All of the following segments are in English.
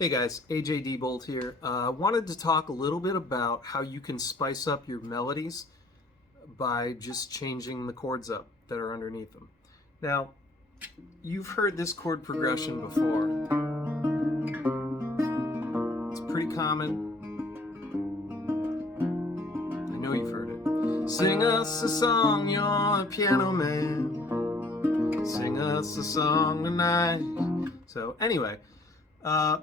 Hey guys, AJ Diebold here. Wanted to talk a little bit about how you can spice up your melodies by just changing the chords up that are underneath them. Now, you've heard this chord progression before. It's pretty common. I know you've heard it. Sing us a song, you're a piano man. Sing us a song tonight. So anyway,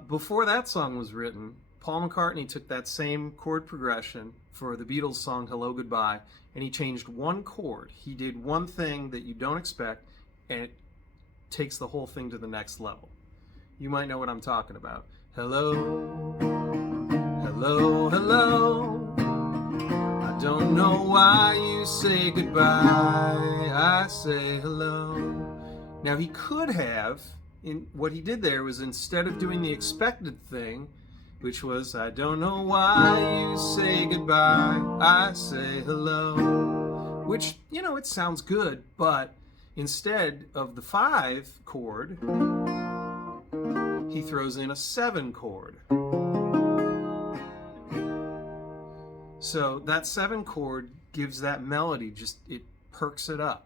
before that song was written, Paul McCartney took that same chord progression for the Beatles song Hello Goodbye, and he changed one chord. He did one thing that you don't expect, and it takes the whole thing to the next level. You might know what I'm talking about. Hello, hello, hello. I don't know why you say goodbye. I say hello. Now he could have, what he did there was, instead of doing the expected thing, which was, I don't know why you say goodbye, I say hello, which, you know, it sounds good, but instead of the 5 chord, he throws in a 7 chord. So that 7 chord gives that melody, just, it perks it up.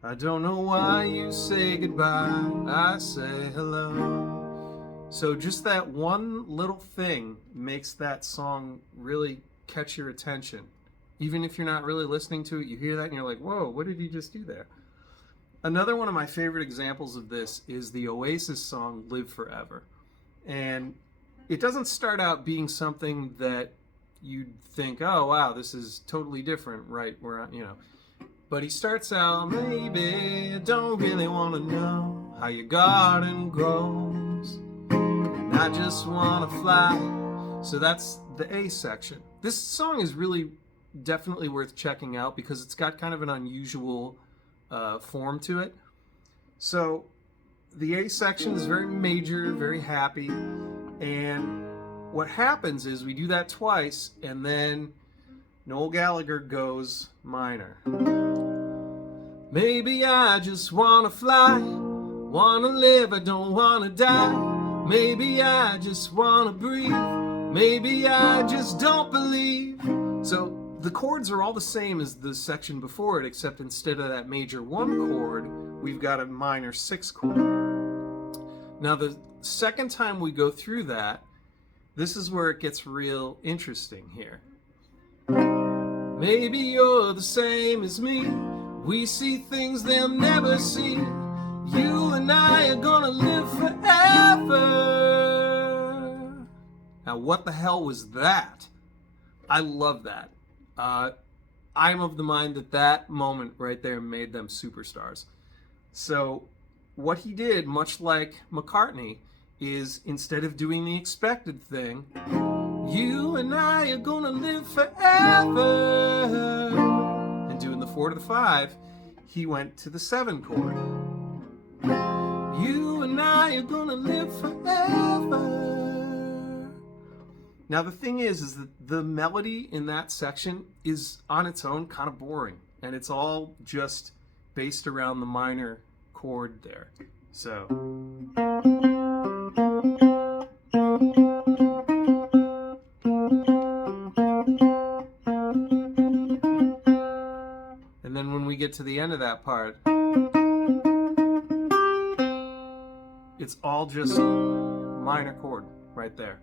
I don't know why you say goodbye, I say hello. So just that one little thing makes that song really catch your attention. Even if you're not really listening to it, you hear that and you're like, whoa, what did he just do there? Another one of my favorite examples of this is the Oasis song Live Forever. And it doesn't start out being something that you'd think, oh wow, this is totally different, right? But he starts out, maybe I don't really want to know how your garden grows, and I just want to fly. So that's the A section. This song is really definitely worth checking out because it's got kind of an unusual form to it. So the A section is very major, very happy, and what happens is we do that twice, and then Noel Gallagher goes minor. Maybe I just wanna fly, wanna live, I don't wanna die. Maybe I just wanna breathe, maybe I just don't believe. So the chords are all the same as the section before it, except instead of that major 1 chord, we've got a minor 6 chord. Now the second time we go through that, this is where it gets real interesting here. Maybe you're the same as me, we see things they'll never see. You and I are gonna live forever. Now what the hell was that? I love that. I'm of the mind that that moment right there made them superstars. So what he did, much like McCartney, is instead of doing the expected thing, you and I are gonna live forever, and doing the 4 to the 5, he went to the 7 chord. You and I are gonna live forever. Now the thing is that the melody in that section is on its own kind of boring, and it's all just based around the minor chord there. So and then when we get to the end of that part, it's all just minor chord right there.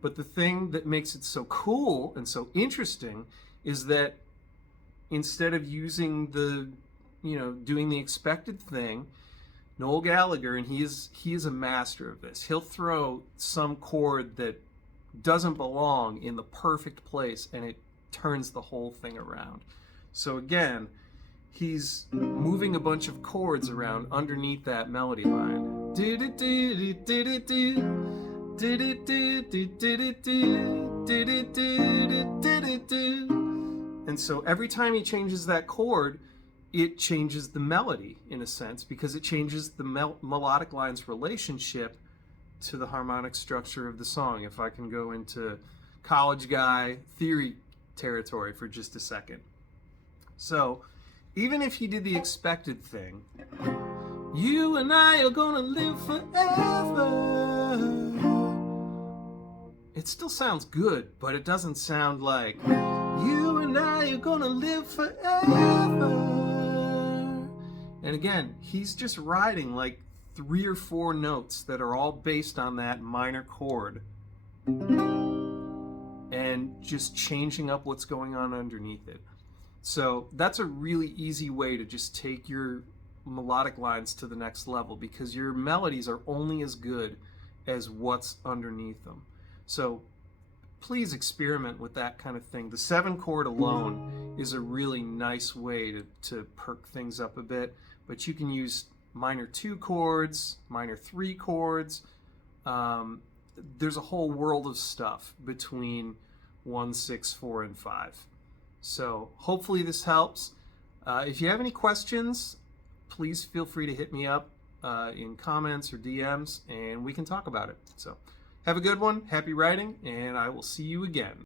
But the thing that makes it so cool and so interesting is that instead of using the, doing the expected thing, Noel Gallagher, and he is a master of this, he'll throw some chord that doesn't belong in the perfect place, and it turns the whole thing around. So again, he's moving a bunch of chords around underneath that melody line. And so every time he changes that chord, it changes the melody in a sense, because it changes the melodic line's relationship to the harmonic structure of the song. If I can go into college guy theory territory for just a second. So even if he did the expected thing, you and I are gonna live forever, it still sounds good, but it doesn't sound like you and I are gonna live forever. And again, he's just riding like 3 or 4 notes that are all based on that minor chord and just changing up what's going on underneath it. So that's a really easy way to just take your melodic lines to the next level, because your melodies are only as good as what's underneath them. So please experiment with that kind of thing. The 7 chord alone is a really nice way to perk things up a bit, but you can use minor 2 chords, minor 3 chords. There's a whole world of stuff between 1, 6, 4, and 5. So hopefully this helps. If you have any questions, please feel free to hit me up in comments or DMs, and we can talk about it. So have a good one, happy writing, and I will see you again.